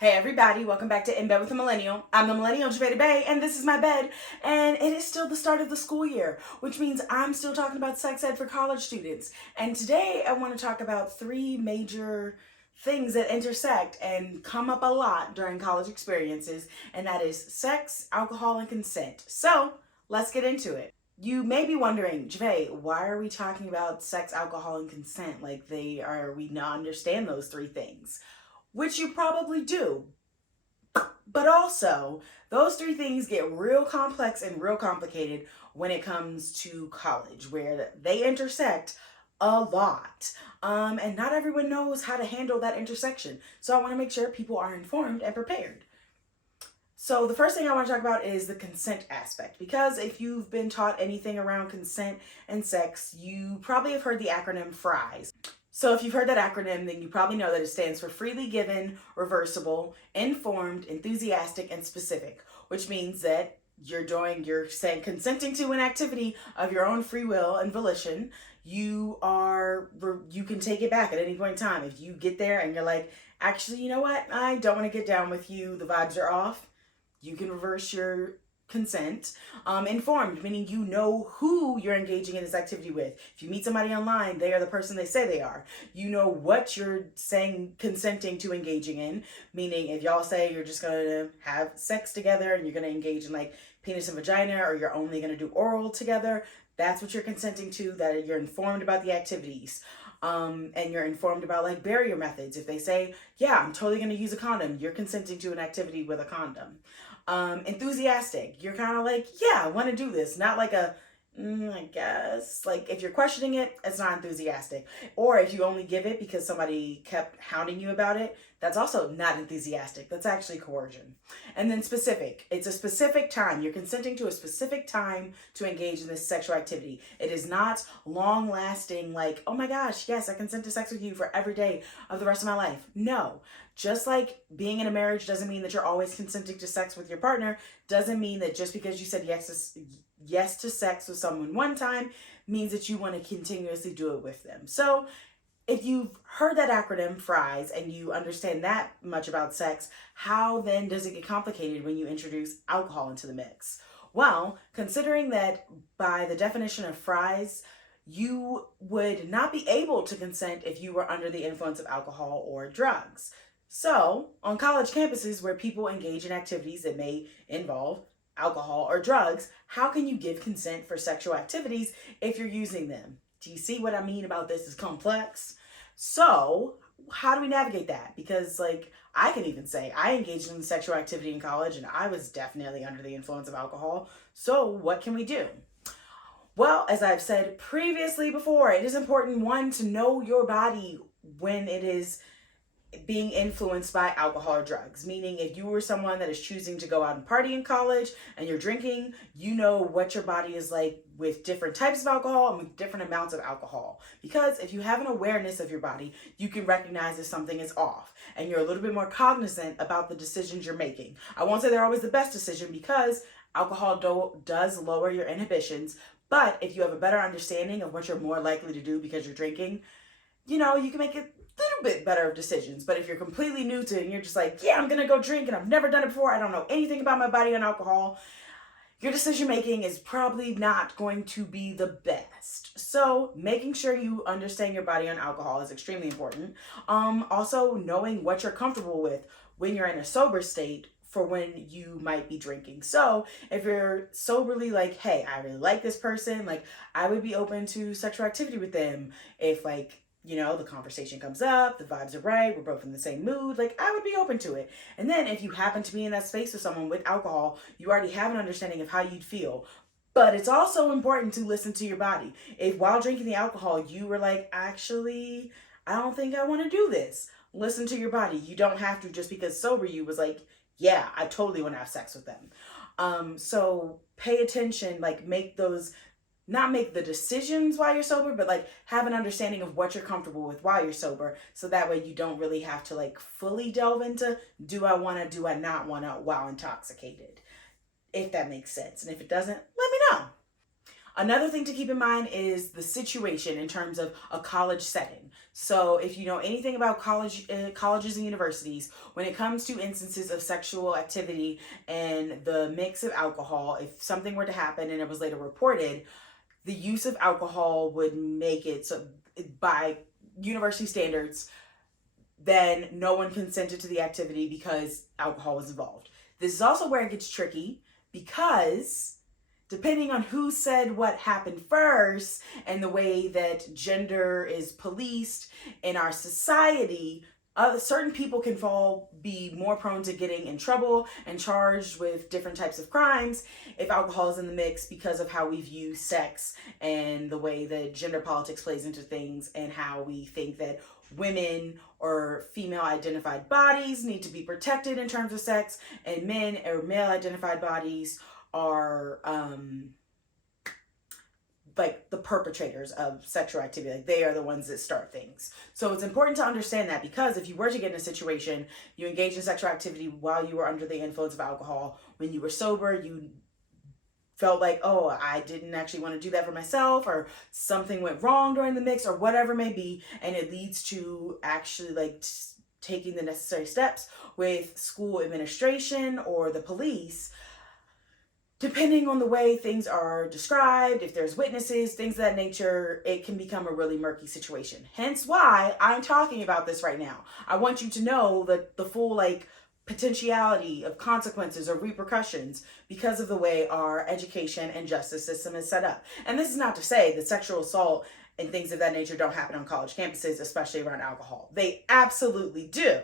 Hey everybody, welcome back to In Bed with the Millennial. I'm the Millennial Bay, and this is my bed, and it is still the start of the school year, which means I'm still talking about sex ed for college students. And today I want to talk about three major things that intersect and come up a lot during college experiences, and that is sex, alcohol, and consent. So let's get into it. You may be wondering, Javay, why are we talking about sex, alcohol, and consent? We not understand those three things, which you probably do. But also, those three things get real complex and real complicated when it comes to college, where they intersect a lot. And not everyone knows how to handle that intersection. So I want to make sure people are informed and prepared. So the first thing I want to talk about is the consent aspect, because if you've been taught anything around consent and sex, you probably have heard the acronym F.r.i.e.s. So if you've heard that acronym, then you probably know that it stands for freely given, reversible, informed, enthusiastic, and specific, which means that you're saying consenting to an activity of your own free will and volition. You can take it back at any point in time. If you get there and you're like, actually, you know what? I don't want to get down with you. The vibes are off. You can reverse your consent. Informed, meaning you know who you're engaging in this activity with. If you meet somebody online, they are the person they say they are. You know what you're saying consenting to engaging in, meaning if y'all say you're just going to have sex together and you're going to engage in like penis and vagina, or you're only going to do oral together, that's what you're consenting to, that you're informed about the activities. And you're informed about like barrier methods. If they say, yeah, I'm totally going to use a condom, you're consenting to an activity with a condom. Enthusiastic, you're kind of like, yeah, I want to do this. Not like I guess. Like if you're questioning it, it's not enthusiastic. Or if you only give it because somebody kept hounding you about it, that's also not enthusiastic. That's actually coercion. And then specific, it's a specific time. You're consenting to a specific time to engage in this sexual activity. It is not long lasting, like, oh my gosh, yes, I consent to sex with you for every day of the rest of my life. No. Just like being in a marriage doesn't mean that you're always consenting to sex with your partner, doesn't mean that just because you said yes to sex with someone one time means that you want to continuously do it with them. So if you've heard that acronym F.r.i.e.s and you understand that much about sex, how then does it get complicated when you introduce alcohol into the mix? Well, considering that by the definition of F.r.i.e.s, you would not be able to consent if you were under the influence of alcohol or drugs. So, on college campuses where people engage in activities that may involve alcohol or drugs, how can you give consent for sexual activities if you're using them? Do you see what I mean about this is complex? So, how do we navigate that? Because, like, I can even say I engaged in sexual activity in college and I was definitely under the influence of alcohol. So, what can we do? Well, as I've said previously before, it is important, one, to know your body when it is being influenced by alcohol or drugs. Meaning, if you were someone that is choosing to go out and party in college and you're drinking, you know what your body is like with different types of alcohol and with different amounts of alcohol. Because if you have an awareness of your body, you can recognize if something is off and you're a little bit more cognizant about the decisions you're making. I won't say they're always the best decision because alcohol does lower your inhibitions, but if you have a better understanding of what you're more likely to do because you're drinking, you can make it little bit better of decisions. But if you're completely new to it and you're just like, yeah, I'm gonna go drink and I've never done it before, I don't know anything about my body and alcohol, your decision making is probably not going to be the best. So making sure you understand your body on alcohol is extremely important. Also knowing what you're comfortable with when you're in a sober state for when you might be drinking. So if you're soberly like, hey, I really like this person, like I would be open to sexual activity with them if the conversation comes up, the vibes are right, we're both in the same mood, like I would be open to it. And then if you happen to be in that space with someone with alcohol, you already have an understanding of how you'd feel. But it's also important to listen to your body. If while drinking the alcohol, you were like, actually, I don't think I want to do this. Listen to your body. You don't have to just because sober you was like, yeah, I totally want to have sex with them. So pay attention, like not make the decisions while you're sober, but like have an understanding of what you're comfortable with while you're sober. So that way you don't really have to like fully delve into do I want to, do I not want to while intoxicated, if that makes sense. And if it doesn't, let me know. Another thing to keep in mind is the situation in terms of a college setting. So if you know anything about colleges and universities, when it comes to instances of sexual activity and the mix of alcohol, if something were to happen and it was later reported, the use of alcohol would make it so, by university standards, then no one consented to the activity because alcohol was involved. This is also where it gets tricky because depending on who said what happened first and the way that gender is policed in our society, certain people can be more prone to getting in trouble and charged with different types of crimes if alcohol is in the mix because of how we view sex and the way that gender politics plays into things and how we think that women or female identified bodies need to be protected in terms of sex and men or male identified bodies are like the perpetrators of sexual activity. Like they are the ones that start things. So it's important to understand that, because if you were to get in a situation, you engaged in sexual activity while you were under the influence of alcohol, when you were sober, you felt like, oh, I didn't actually want to do that for myself, or something went wrong during the mix, or whatever it may be, and it leads to actually like taking the necessary steps with school administration or the police. Depending on the way things are described, if there's witnesses, things of that nature, it can become a really murky situation. Hence why I'm talking about this right now. I want you to know that the full potentiality of consequences or repercussions because of the way our education and justice system is set up. And this is not to say that sexual assault and things of that nature don't happen on college campuses, especially around alcohol. They absolutely do.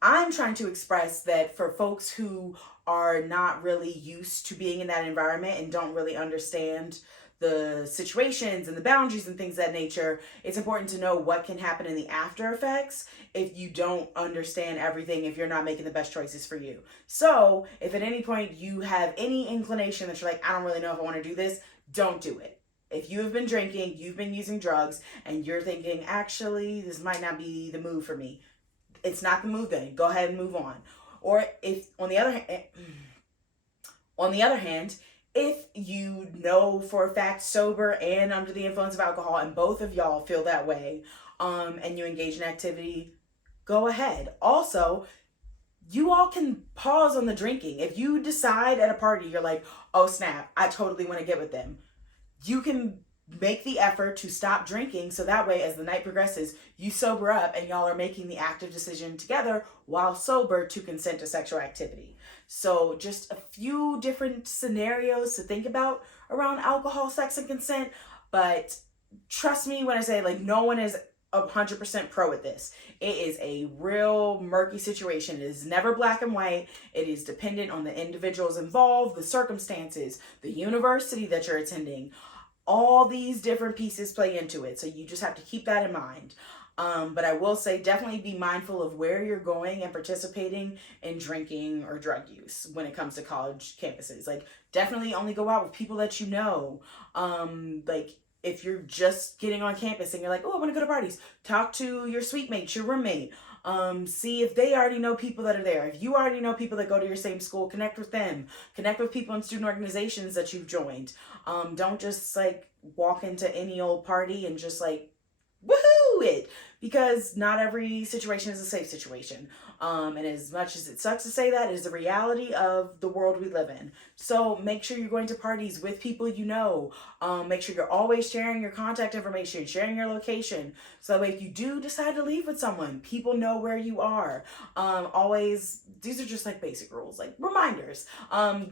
I'm trying to express that for folks who are not really used to being in that environment and don't really understand the situations and the boundaries and things of that nature, it's important to know what can happen in the after effects if you don't understand everything, if you're not making the best choices for you. So if at any point you have any inclination that you're like, I don't really know if I want to do this, don't do it. If you have been drinking, you've been using drugs, and you're thinking, actually, this might not be the move for me, it's not the move, then go ahead and move on. Or if on the other hand, if you know for a fact sober and under the influence of alcohol, and both of y'all feel that way, and you engage in activity, go ahead. Also, you all can pause on the drinking. If you decide at a party, you're like, oh snap, I totally want to get with them, you can make the effort to stop drinking, so that way as the night progresses, you sober up and y'all are making the active decision together while sober to consent to sexual activity. So just a few different scenarios to think about around alcohol, sex, and consent. But trust me when I say, no one is 100% pro at this. It is a real murky situation. It is never black and white. It is dependent on the individuals involved, the circumstances, the university that you're attending. All these different pieces play into it. So you just have to keep that in mind. But I will say, definitely be mindful of where you're going and participating in drinking or drug use when it comes to college campuses. Definitely only go out with people that you know. If you're just getting on campus and you're like, oh, I want to go to parties, talk to your suite mates, your roommate. See if they already know people that are there. If you already know people that go to your same school, connect with them. Connect with people in student organizations that you've joined. Don't just walk into any old party and just woohoo it, because not every situation is a safe situation. And as much as it sucks to say that, it is the reality of the world we live in. So make sure you're going to parties with people you know. Make sure you're always sharing your contact information, sharing your location. So that way if you do decide to leave with someone, people know where you are. Always, these are just basic rules, reminders.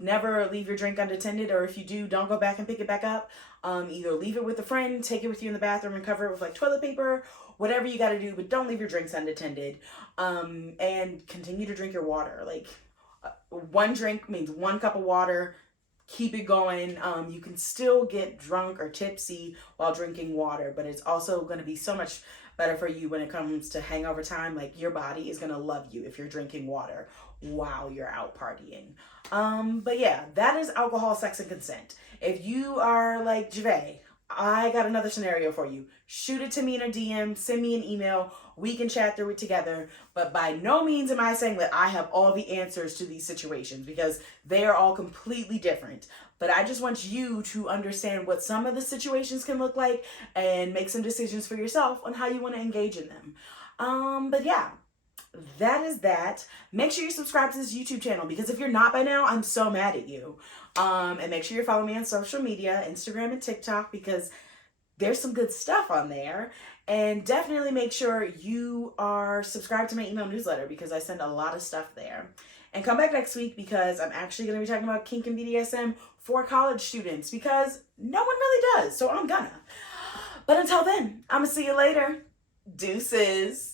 Never leave your drink unattended, or if you do, don't go back and pick it back up. Either leave it with a friend, take it with you in the bathroom and cover it with toilet paper, whatever you got to do, but don't leave your drinks unattended. And continue to drink your water. One drink means 1 cup of water. Keep it going. You can still get drunk or tipsy while drinking water, but it's also going to be so much better for you when it comes to hangover time. Your body is going to love you if you're drinking water while you're out partying. But yeah, that is alcohol, sex, and consent. If you are like Javay, I got another scenario for you. Shoot it to me in a DM, send me an email. We can chat through it together. But by no means am I saying that I have all the answers to these situations, because they are all completely different. but I just want you to understand what some of the situations can look like and make some decisions for yourself on how you want to engage in them. But yeah, that is that. Make sure you subscribe to this YouTube channel, because if you're not by now, I'm so mad at you. And make sure you're following me on social media, Instagram and TikTok, because there's some good stuff on there. And definitely make sure you are subscribed to my email newsletter, because I send a lot of stuff there. And come back next week, because I'm actually going to be talking about kink and BDSM for college students, because no one really does. So I'm gonna. But until then, I'm going to see you later. Deuces.